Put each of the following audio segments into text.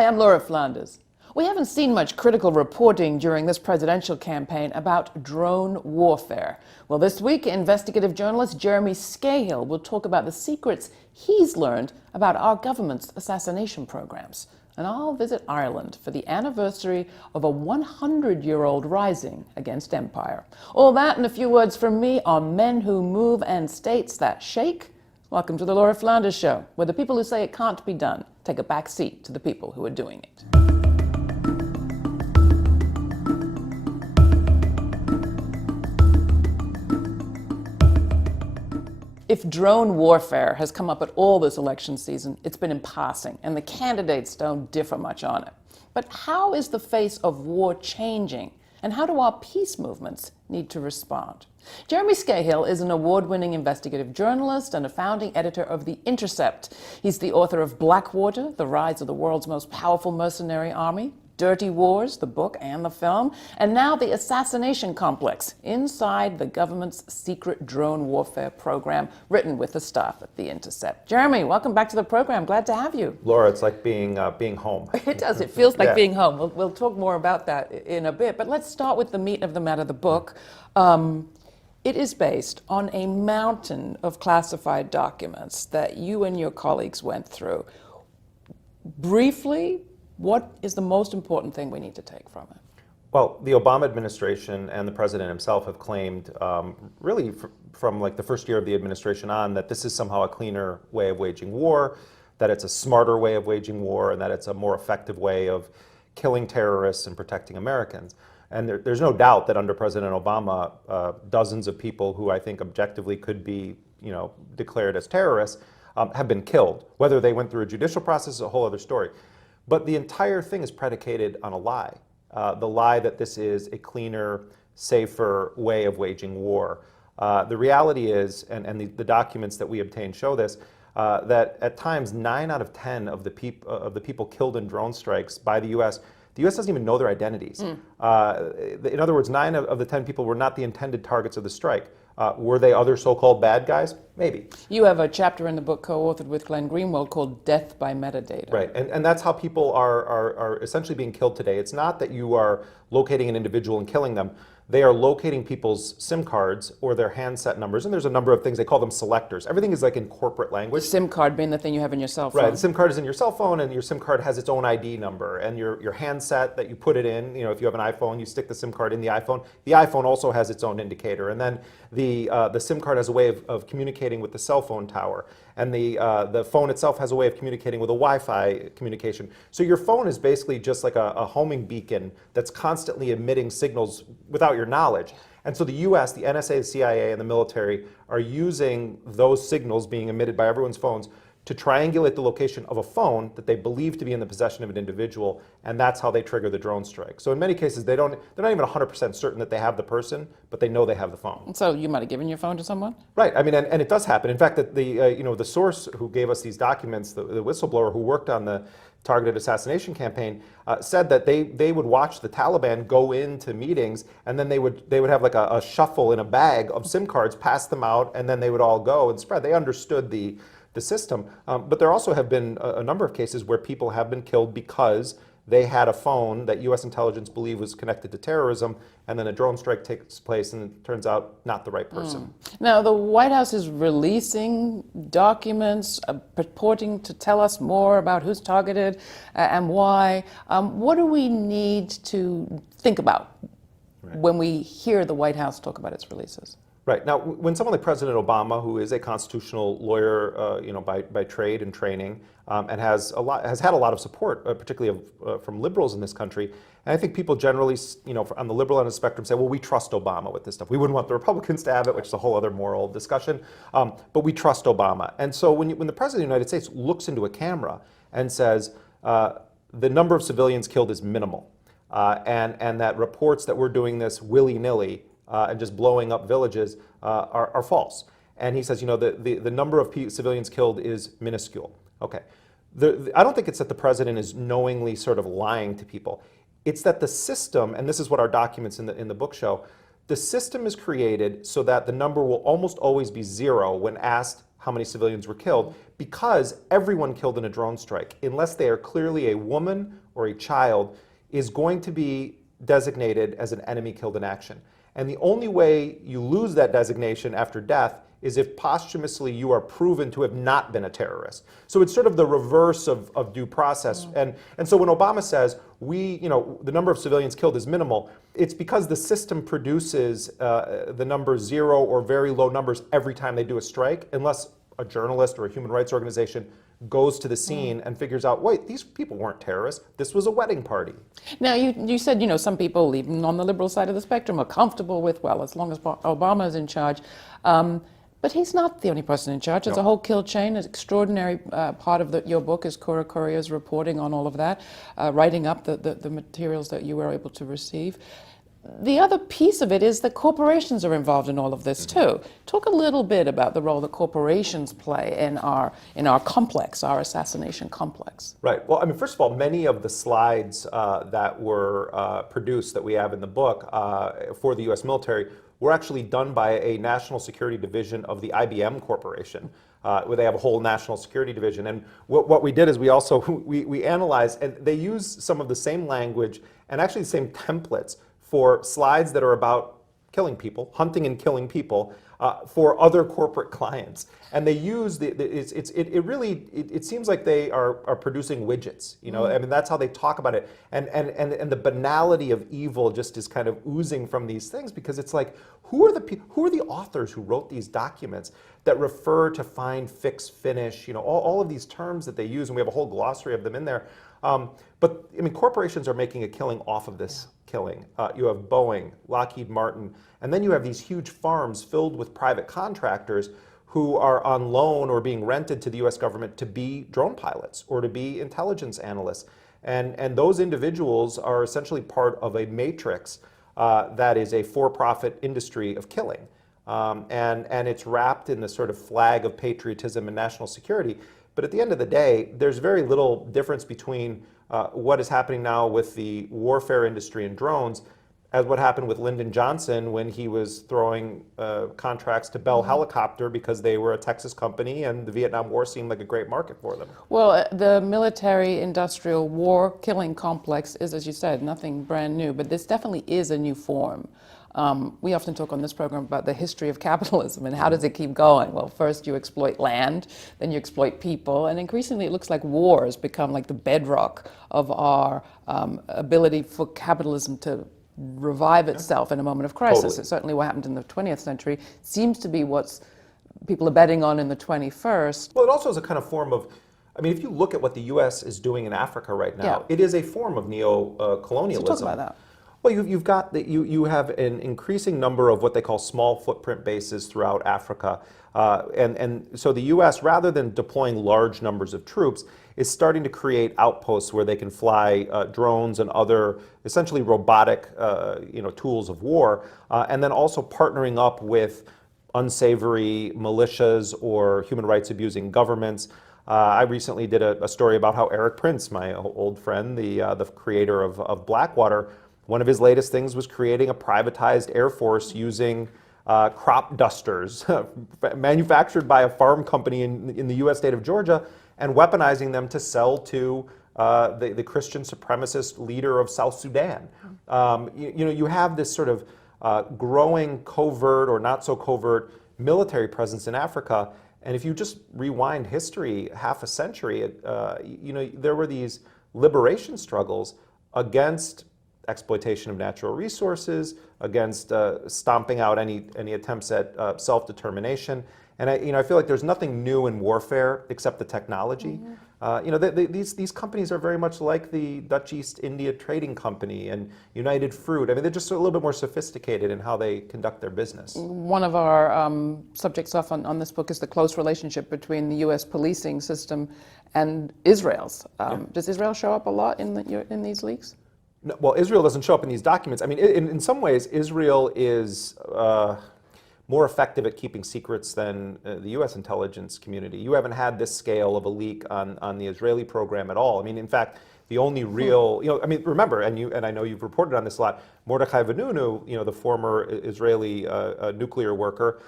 Hi, I'm Laura Flanders. We haven't seen much critical reporting during this presidential campaign about drone warfare. Well, this week, investigative journalist Jeremy Scahill will talk about the secrets he's learned about our government's assassination programs. And I'll visit Ireland for the anniversary of a 100-year-old rising against empire. All that and a few words from me on men who move and states that shake. Welcome to the Laura Flanders Show, where the people who say it can't be done take a back seat to the people who are doing it. If drone warfare has come up at all this election season, it's been in passing, and the candidates don't differ much on it. But how is the face of war changing, and how do our peace movements need to respond? Jeremy Scahill is an award-winning investigative journalist and a founding editor of The Intercept. He's the author of Blackwater, The Rise of the World's Most Powerful Mercenary Army, Dirty Wars, the book and the film, and now the Assassination Complex, inside the government's secret drone warfare program, written with the staff at The Intercept. Jeremy, welcome back to the program. Glad to have you. Laura, it's like being home. It does. It feels like Yeah. being home. We'll talk more about that in a bit, but let's start with the meat of the matter, the book. It is based on a mountain of classified documents that you and your colleagues went through. Briefly, what is the most important thing we need to take from it? Well, the Obama administration and the president himself have claimed, really from like the first year of the administration on, that this is somehow a cleaner way of waging war, that it's a smarter way of waging war, and that it's a more effective way of killing terrorists and protecting Americans. And there's no doubt that under President Obama, dozens of people who I think objectively could be, declared as terrorists have been killed. Whether they went through a judicial process is a whole other story. But the entire thing is predicated on a lie. The lie that this is a cleaner, safer way of waging war. The reality is, and the documents that we obtained show this, that at times 9 out of 10 of the people killed in drone strikes by the U.S., the U.S. doesn't even know their identities. In other words, 9 of the 10 people were not the intended targets of the strike. Were they other so-called bad guys? Maybe. You have a chapter in the book co-authored with Glenn Greenwald called Death by Metadata. Right, and that's how people are essentially being killed today. It's not that you are locating an individual and killing them. They are locating people's SIM cards or their handset numbers, and there's a number of things. They call them selectors. Everything is like in corporate language. The SIM card being the thing you have in your cell phone. Right, the SIM card is in your cell phone, and your SIM card has its own ID number, and your handset that you put it in, if you have an iPhone, you stick the SIM card in the iPhone. The iPhone also has its own indicator, and then the SIM card has a way of communicating with the cell phone tower, and the phone itself has a way of communicating with a Wi-Fi communication. So your phone is basically just like a homing beacon that's constantly emitting signals without your knowledge. And so the US, the NSA, the CIA, and the military are using those signals being emitted by everyone's phones to triangulate the location of a phone that they believe to be in the possession of an individual, and that's how they trigger the drone strike. So in many cases, they're not even 100% certain that they have the person, but they know they have the phone. So you might have given your phone to someone? Right. I mean, and it does happen. In fact, that the source who gave us these documents, the whistleblower who worked on the targeted assassination campaign, said that they would watch the Taliban go into meetings, and then they would have like a shuffle in a bag of SIM cards, pass them out, and then they would all go and spread. They understood the system. But there also have been a number of cases where people have been killed because they had a phone that U.S. intelligence believed was connected to terrorism, and then a drone strike takes place, and it turns out not the right person. Now, the White House is releasing documents purporting to tell us more about who's targeted and why. What do we need to think about when we hear the White House talk about its releases? Right. Now, when someone like President Obama, who is a constitutional lawyer, by trade and training, and has had a lot of support, particularly from liberals in this country, and I think people generally, on the liberal end of the spectrum, say, well, we trust Obama with this stuff. We wouldn't want the Republicans to have it, which is a whole other moral discussion, but we trust Obama. And so when the President of the United States looks into a camera and says, the number of civilians killed is minimal, and that reports that we're doing this willy-nilly, and just blowing up villages are false. And he says, the number of civilians killed is minuscule. Okay. I don't think it's that the president is knowingly sort of lying to people. It's that the system, and this is what our documents in the book show, the system is created so that the number will almost always be zero when asked how many civilians were killed, because everyone killed in a drone strike, unless they are clearly a woman or a child, is going to be designated as an enemy killed in action. And the only way you lose that designation after death is if posthumously you are proven to have not been a terrorist. So it's sort of the reverse of due process. And so when Obama says the number of civilians killed is minimal, it's because the system produces the number 0 or very low numbers every time they do a strike, unless a journalist or a human rights organization goes to the scene and figures out, wait, these people weren't terrorists. This was a wedding party. Now, you said, some people, even on the liberal side of the spectrum, are comfortable with, well, as long as Obama is in charge. But he's not the only person in charge. There's a whole kill chain. An extraordinary part of your book is Cora Courier's reporting on all of that, writing up the materials that you were able to receive. The other piece of it is that corporations are involved in all of this too. Talk a little bit about the role that corporations play in our complex, our assassination complex. Right. Well, I mean, first of all, many of the slides that were produced that we have in the book for the U.S. military were actually done by a national security division of the IBM Corporation, where they have a whole national security division. And what we did is we also we analyzed, and they use some of the same language and actually the same templates for slides that are about killing people, hunting and killing people, for other corporate clients. And they use it seems like they are producing widgets. I mean, that's how they talk about it. And the banality of evil just is kind of oozing from these things, because it's like, who are the authors who wrote these documents that refer to find, fix, finish, all of these terms that they use, and we have a whole glossary of them in there. But I mean, corporations are making a killing off of this killing. You have Boeing, Lockheed Martin, and then you have these huge farms filled with private contractors who are on loan or being rented to the US government to be drone pilots or to be intelligence analysts. And those individuals are essentially part of a matrix that is a for-profit industry of killing. And it's wrapped in the sort of flag of patriotism and national security. But at the end of the day, there's very little difference between what is happening now with the warfare industry and drones as what happened with Lyndon Johnson when he was throwing contracts to Bell Helicopter because they were a Texas company and the Vietnam War seemed like a great market for them. Well, the military-industrial war killing complex is, as you said, nothing brand new, but this definitely is a new form. We often talk on this program about the history of capitalism and how does it keep going? Well, first you exploit land, then you exploit people, and increasingly it looks like wars become like the bedrock of our ability for capitalism to revive itself in a moment of crisis. Totally. It's certainly what happened in the 20th century. Seems to be what people are betting on in the 21st. Well, it also is a kind of form of, I mean, if you look at what the U.S. is doing in Africa right now, it is a form of neo-colonialism. So talk about that. Well, you've got you have an increasing number of what they call small footprint bases throughout Africa, and so the U.S., rather than deploying large numbers of troops, is starting to create outposts where they can fly drones and other essentially robotic tools of war, and then also partnering up with unsavory militias or human rights abusing governments. I recently did a story about how Eric Prince, my old friend, the creator of Blackwater, one of his latest things was creating a privatized air force using crop dusters manufactured by a farm company in the U.S. state of Georgia and weaponizing them to sell to the Christian supremacist leader of South Sudan. You have this sort of growing covert or not so covert military presence in Africa. And if you just rewind history half a century, there were these liberation struggles against exploitation of natural resources, against stomping out any attempts at self-determination. And I feel like there's nothing new in warfare except the technology. These companies are very much like the Dutch East India Trading Company and United Fruit. I mean, they're just a little bit more sophisticated in how they conduct their business. One of our subjects off on this book is the close relationship between the U.S. policing system and Israel's. Does Israel show up a lot in these leaks? No, well, Israel doesn't show up in these documents. I mean, in some ways, Israel is more effective at keeping secrets than the U.S. intelligence community. You haven't had this scale of a leak on the Israeli program at all. I mean, in fact, the only real, remember, and I know you've reported on this a lot, Mordechai Vanunu, the former Israeli nuclear worker,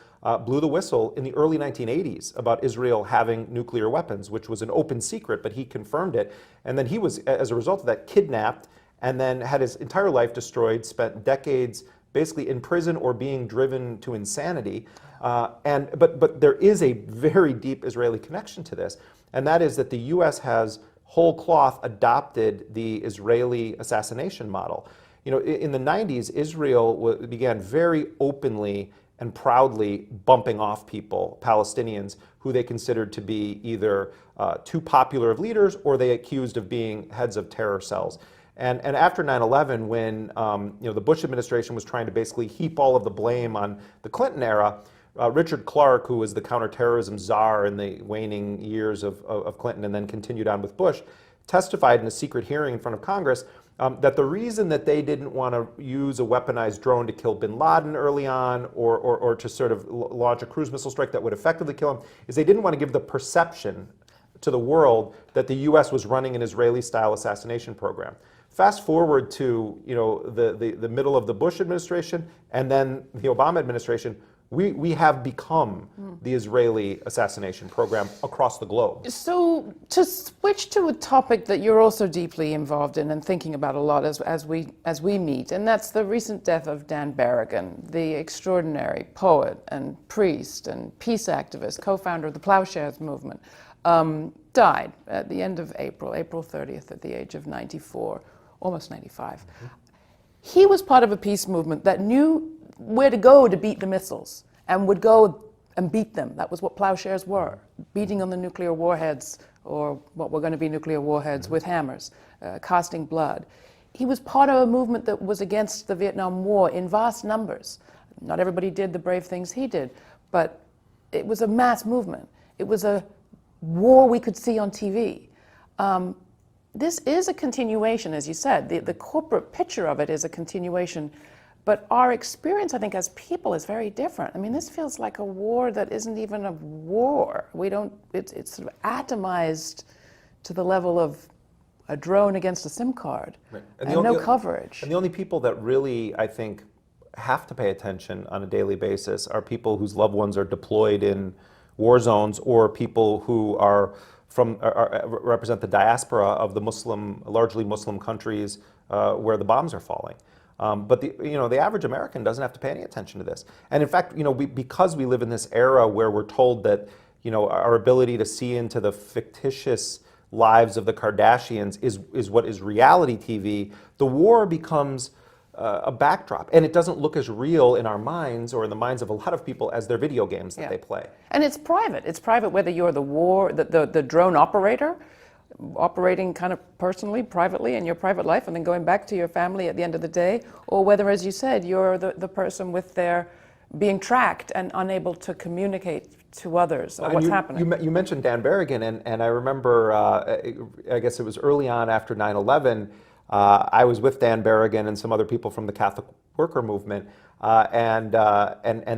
blew the whistle in the early 1980s about Israel having nuclear weapons, which was an open secret, but he confirmed it. And then he was, as a result of that, kidnapped and then had his entire life destroyed, spent decades basically in prison or being driven to insanity. But there is a very deep Israeli connection to this, and that is that the U.S. has whole cloth adopted the Israeli assassination model. In the 90s, Israel began very openly and proudly bumping off people, Palestinians, who they considered to be either too popular of leaders or they accused of being heads of terror cells. And after 9/11, when the Bush administration was trying to basically heap all of the blame on the Clinton era, Richard Clarke, who was the counterterrorism czar in the waning years of Clinton and then continued on with Bush, testified in a secret hearing in front of Congress that the reason that they didn't want to use a weaponized drone to kill bin Laden early on or to sort of launch a cruise missile strike that would effectively kill him is they didn't want to give the perception to the world that the U.S. was running an Israeli-style assassination program. Fast forward to the middle of the Bush administration and then the Obama administration, we have become the Israeli assassination program across the globe. So to switch to a topic that you're also deeply involved in and thinking about a lot as we meet, and that's the recent death of Dan Berrigan, the extraordinary poet and priest and peace activist, co-founder of the Plowshares movement, died at the end of April 30th at the age of 94, almost 95. He was part of a peace movement that knew where to go to beat the missiles and would go and beat them. That was what plowshares were, beating on the nuclear warheads or what were going to be nuclear warheads with hammers, casting blood. He was part of a movement that was against the Vietnam War in vast numbers. Not everybody did the brave things he did, but it was a mass movement. It was a war we could see on TV. This is a continuation, as you said. The corporate picture of it is a continuation, but our experience, I think, as people is very different. I mean, this feels like a war that isn't even a war. It's sort of atomized to the level of a drone against a SIM card, right. and no coverage. And the only people that really, I think, have to pay attention on a daily basis are people whose loved ones are deployed in war zones or people who represent the diaspora of the largely Muslim countries where the bombs are falling. But the average American doesn't have to pay any attention to this. And in fact, because we live in this era where we're told that, our ability to see into the fictitious lives of the Kardashians is what is reality TV, the war becomes a backdrop, and it doesn't look as real in our minds or in the minds of a lot of people as their video games that they play. And it's private. It's private whether you're the drone operator, operating kind of personally, privately in your private life, and then going back to your family at the end of the day, or whether, as you said, you're the person with their being tracked and unable to communicate to others what's happening. You mentioned Dan Berrigan, and I remember, I guess it was early on after 9/11. I was with Dan Berrigan and some other people from the Catholic worker movement, and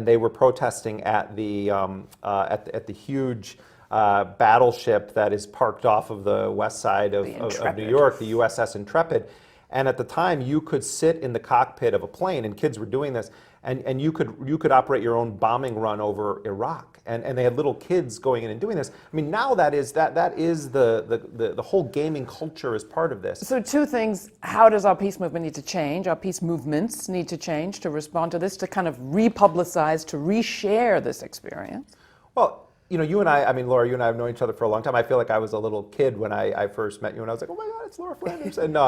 they were protesting at the huge battleship that is parked off of the west side of New York, the USS Intrepid. And at the time, you could sit in the cockpit of a plane, and kids were doing this, and you could operate your own bombing run over Iraq. And they had little kids going in and doing this. I mean, now that is the whole gaming culture is part of this. So two things: how does our peace movement need to change? Our peace movements need to change to respond to this, to kind of republicize, to reshare this experience. Well, you and I mean, Laura, you and I have known each other for a long time. I feel like I was a little kid when I first met you, and I was like, oh my God, it's Laura Flanders. And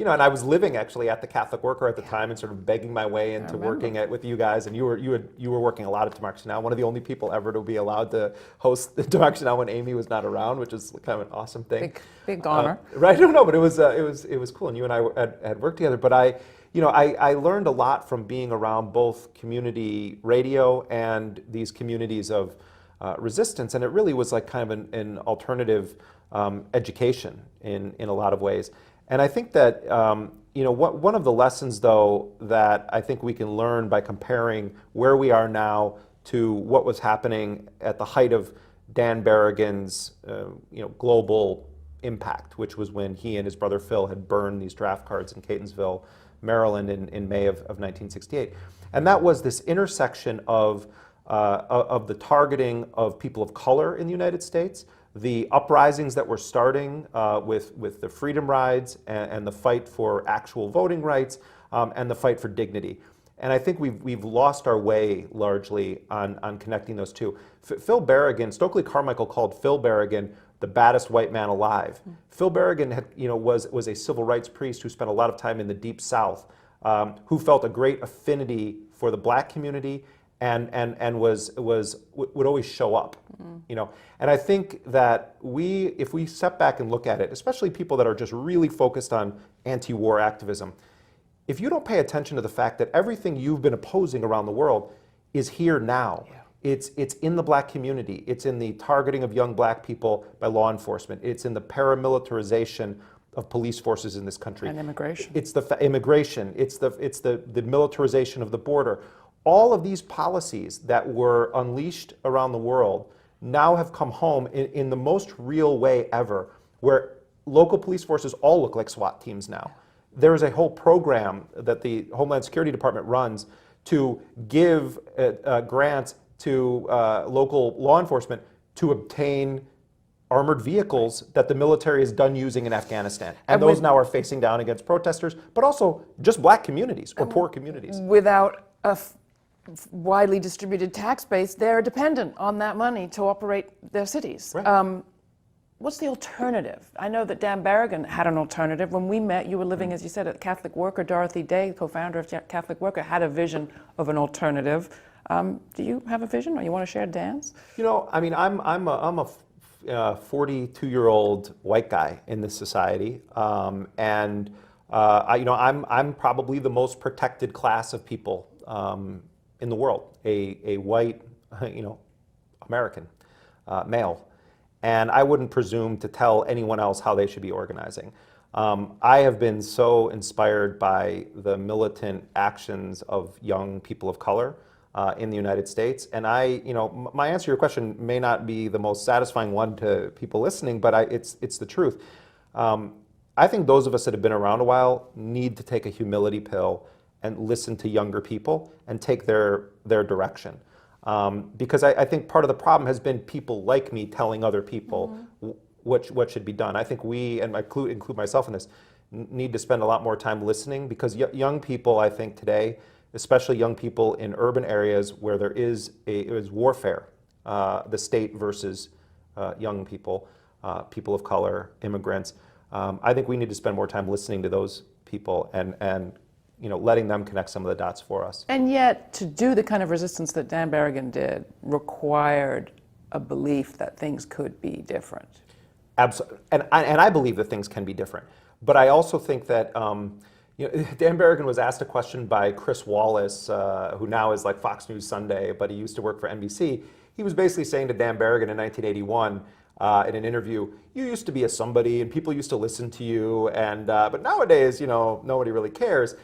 and I was living actually at the Catholic Worker at the time and sort of begging my way into working with you guys. And you were working a lot at Democracy Now!, one of the only people ever to be allowed to host the Democracy Now! When Amy was not around, which is kind of an awesome thing. Big honor. Right? No, but it was cool, and you and I had worked together. But I learned a lot from being around both community radio and these communities of resistance, and it really was like kind of an alternative education in a lot of ways. And I think that one of the lessons, though, that I think we can learn by comparing where we are now to what was happening at the height of Dan Berrigan's global impact, which was when he and his brother Phil had burned these draft cards in Catonsville, Maryland in May of 1968. And that was this intersection of the targeting of people of color in the United States, the uprisings that were starting with the freedom rides and the fight for actual voting rights and the fight for dignity. And I think we've lost our way largely on connecting those two. Phil Berrigan, Stokely Carmichael called Phil Berrigan the baddest white man alive. Phil Berrigan was a civil rights priest who spent a lot of time in the Deep South, who felt a great affinity for the black community and would always show up. And I think that if we step back and look at it, especially people that are just really focused on anti-war activism, if you don't pay attention to the fact that everything you've been opposing around the world is here now. Yeah. It's in the black community. It's in the targeting of young black people by law enforcement. It's in the paramilitarization of police forces in this country. And immigration. It's the immigration. It's the militarization of the border. All of these policies that were unleashed around the world now have come home in the most real way ever, where local police forces all look like SWAT teams now. There is a whole program that the Homeland Security Department runs to give grants to local law enforcement to obtain armored vehicles that the military is done using in Afghanistan. And those now are facing down against protesters, but also just black communities or poor communities. Without a widely distributed tax base, they're dependent on that money to operate their cities. Right. What's the alternative? I know that Dan Berrigan had an alternative. When we met, you were living, as you said, at Catholic Worker. Dorothy Day, co-founder of Catholic Worker, had a vision of an alternative. Do you have a vision, or you want to share Dan's? I mean, I'm a 42-year-old white guy in this society, and I'm probably the most protected class of people in the world, a white, American male. And I wouldn't presume to tell anyone else how they should be organizing. I have been so inspired by the militant actions of young people of color in the United States. And my answer to your question may not be the most satisfying one to people listening, but it's the truth. I think those of us that have been around a while need to take a humility pill and listen to younger people and take their direction. Because I think part of the problem has been people like me telling other people what should be done. I think we, and I include myself in this, need to spend a lot more time listening, because young people, I think today, especially young people in urban areas where there is warfare, the state versus young people, people of color, immigrants, I think we need to spend more time listening to those people and letting them connect some of the dots for us. And yet, to do the kind of resistance that Dan Berrigan did required a belief that things could be different. Absolutely, and I believe that things can be different. But I also think that Dan Berrigan was asked a question by Chris Wallace, who now is like Fox News Sunday, but he used to work for NBC. He was basically saying to Dan Berrigan in 1981 in an interview, "You used to be a somebody, and people used to listen to you, and but nowadays, nobody really cares."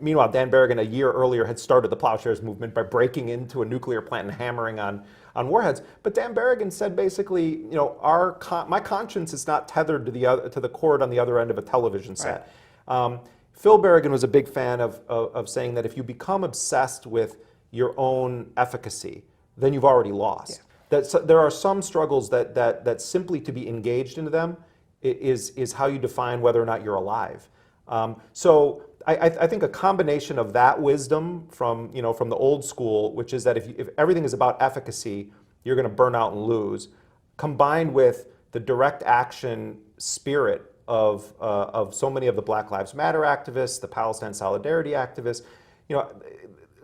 Meanwhile, Dan Berrigan a year earlier had started the Plowshares movement by breaking into a nuclear plant and hammering on warheads. But Dan Berrigan said basically, my conscience is not tethered to the cord on the other end of a television set. Right. Phil Berrigan was a big fan of saying that if you become obsessed with your own efficacy, then you've already lost. Yeah. That there are some struggles that simply to be engaged into them is how you define whether or not you're alive. So I think a combination of that wisdom from the old school, which is that if everything is about efficacy, you're going to burn out and lose, combined with the direct action spirit of so many of the Black Lives Matter activists, the Palestine Solidarity activists,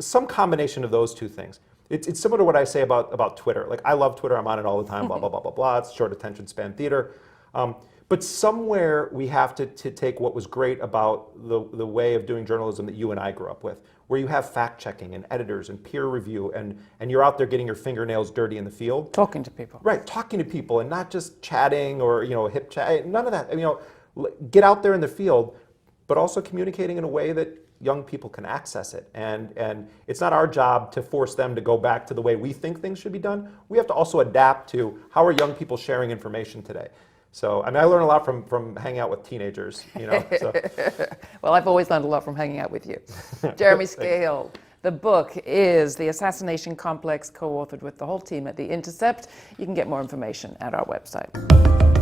some combination of those two things. It's similar to what I say about Twitter. Like, I love Twitter, I'm on it all the time, blah, blah, blah, blah, blah. It's short attention span theater. But somewhere we have to take what was great about the way of doing journalism that you and I grew up with, where you have fact-checking and editors and peer review, and you're out there getting your fingernails dirty in the field. Talking to people. Right, talking to people, and not just chatting or hip chat, none of that. Get out there in the field, but also communicating in a way that young people can access it. And it's not our job to force them to go back to the way we think things should be done. We have to also adapt to how are young people sharing information today. So, I mean, I learn a lot from hanging out with teenagers, you know. So. Well, I've always learned a lot from hanging out with you. Jeremy Scahill. The book is The Assassination Complex, co-authored with the whole team at The Intercept. You can get more information at our website.